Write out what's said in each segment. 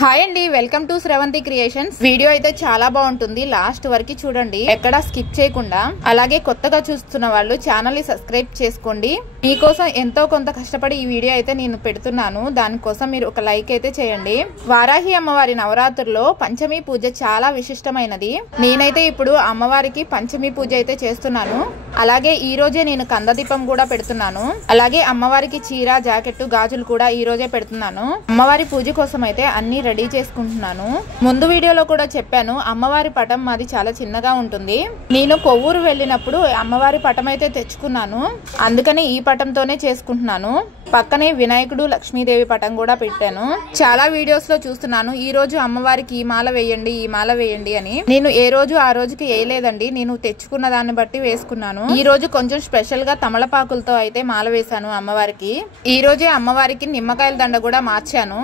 Hi అండి, welcome to Sravanthi creations. Video అయితే చాలా బాగుంటుంది, లాస్ట్ వరకు చూడండి, ఎక్కడా స్కిప్ చేయకుండా. అలాగే కొత్తగా చూస్తున్న వాళ్ళు ఛానల్ ని సబ్స్క్రైబ్ చేసుకోండి. మీకోసం ఎంతో కొంత కష్టపడి ఈ వీడియో అయితే నేను పెడుతున్నాను, దానికోసం మీరు ఒక లైక్ అయితే చేయండి. వారాహి అమ్మవారి నవరాత్రుల్లో పంచమి పూజ చాలా విశిష్టమైనది. నేనైతే ఇప్పుడు అమ్మవారికి పంచమి పూజ అయితే చేస్తున్నాను. అలాగే ఈ రోజే నేను కందదీపం కూడా పెడుతున్నాను. అలాగే అమ్మవారికి చీర, జాకెట్, గాజులు కూడా ఈ రోజే పెడుతున్నాను. అమ్మవారి పూజ కోసం అయితే అన్ని రెడీ చేసుకుంటున్నాను. ముందు వీడియోలో కూడా చెప్పాను, అమ్మవారి పటం మాది చాలా చిన్నగా ఉంటుంది. నేను కొవ్వూరు వెళ్ళినప్పుడు అమ్మవారి పటం అయితే తెచ్చుకున్నాను, అందుకని ఈ పటంతోనే చేసుకుంటున్నాను. పక్కనే వినాయకుడు, లక్ష్మీదేవి పటం కూడా పెట్టాను. చాలా వీడియోస్ లో చూస్తున్నాను, ఈ రోజు అమ్మవారికి ఈ మాల వేయండి, ఈ మాల వేయండి అని. నేను ఏ రోజు ఆ రోజుకి వేయలేదండి, నేను తెచ్చుకున్న దాన్ని బట్టి వేసుకున్నాను. ఈ రోజు కొంచెం స్పెషల్ గా తమలపాకులతో అయితే మాల వేశాను అమ్మవారికి. ఈ రోజే అమ్మవారికి నిమ్మకాయల దండ కూడా మార్చాను.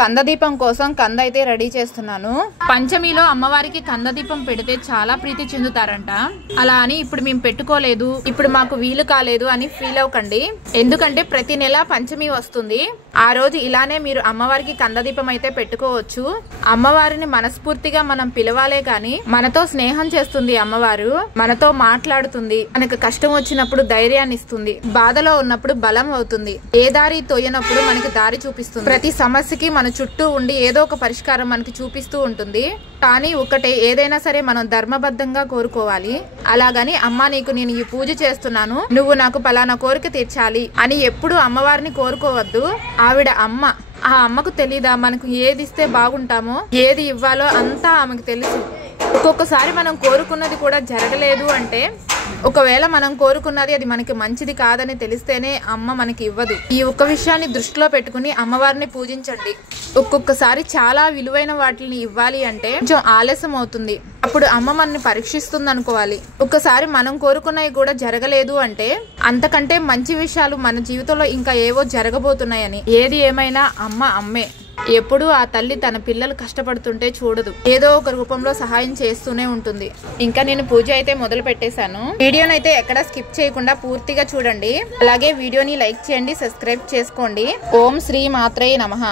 కందదీపం కోసం కంద అయితే రెడీ చేస్తున్నాను. పంచమిలో అమ్మవారికి కందదీపం పెడితే చాలా ప్రీతి చెందుతారంట. అలా అని ఇప్పుడు మేము పెట్టుకోలేదు, ఇప్పుడు మాకు వీలు కాలేదు అని ఫీల్ అవ్వకండి. ఎందుకంటే ప్రతి నెల పంచమి వస్తుంది, ఆ రోజు ఇలానే మీరు అమ్మవారికి కందదీపం అయితే పెట్టుకోవచ్చు. అమ్మవారిని మనస్ఫూర్తిగా మనం పిలవాలే గాని మనతో స్నేహం చేస్తుంది అమ్మవారు, మనతో మాట్లాడుతుంది, మనకు కష్టం వచ్చినప్పుడు ధైర్యాన్ని ఇస్తుంది, బాధలో ఉన్నప్పుడు బలం అవుతుంది, ఏ దారి తోయనప్పుడు మనకి దారి చూపిస్తుంది. ప్రతి సమస్యకి మన చుట్టూ ఉండి ఏదో ఒక పరిష్కారం మనకి చూపిస్తూ ఉంటుంది. కానీ ఒకటే, ఏదైనా సరే మనం ధర్మబద్ధంగా కోరుకోవాలి. అలాగని అమ్మ నీకు నేను ఈ పూజ చేస్తున్నాను, నువ్వు నాకు పలానా కోరిక తీర్చాలి అని ఎప్పుడు అమ్మవారిని కోరుకోవద్దు. ఆవిడ అమ్మ, ఆ అమ్మకు తెలీదా మనకు ఏది ఇస్తే బాగుంటామో, ఏది ఇవ్వాలో అంతా ఆమెకు తెలుసు. ఒక్కొక్కసారి మనం కోరుకున్నది కూడా జరగలేదు అంటే, ఒకవేళ మనం కోరుకున్నది అది మనకి మంచిది కాదని తెలిస్తేనే అమ్మ మనకి ఇవ్వదు. ఈ ఒక్క విషయాన్ని దృష్టిలో పెట్టుకుని అమ్మవారిని పూజించండి. ఒక్కొక్కసారి చాలా విలువైన వాటిని ఇవ్వాలి అంటే కొంచెం ఆలస్యం అవుతుంది, అప్పుడు అమ్మ మనని పరీక్షిస్తుంది అనుకోవాలి. ఒక్కసారి మనం కోరుకున్నవి కూడా జరగలేదు అంటే అంతకంటే మంచి విషయాలు మన జీవితంలో ఇంకా ఏవో జరగబోతున్నాయని. ఏది ఏమైనా అమ్మ అమ్మే. ఎప్పుడు ఆ తల్లి తన పిల్లలు కష్టపడుతుంటే చూడదు, ఏదో ఒక రూపంలో సహాయం చేస్తూనే ఉంటుంది. ఇంకా నేను పూజ అయితే మొదలు పెట్టేశాను. వీడియోని అయితే ఎక్కడ స్కిప్ చేయకుండా పూర్తిగా చూడండి. అలాగే వీడియోని లైక్ చేయండి, సబ్స్క్రైబ్ చేసుకోండి. ఓం శ్రీ మాత్రే నమః.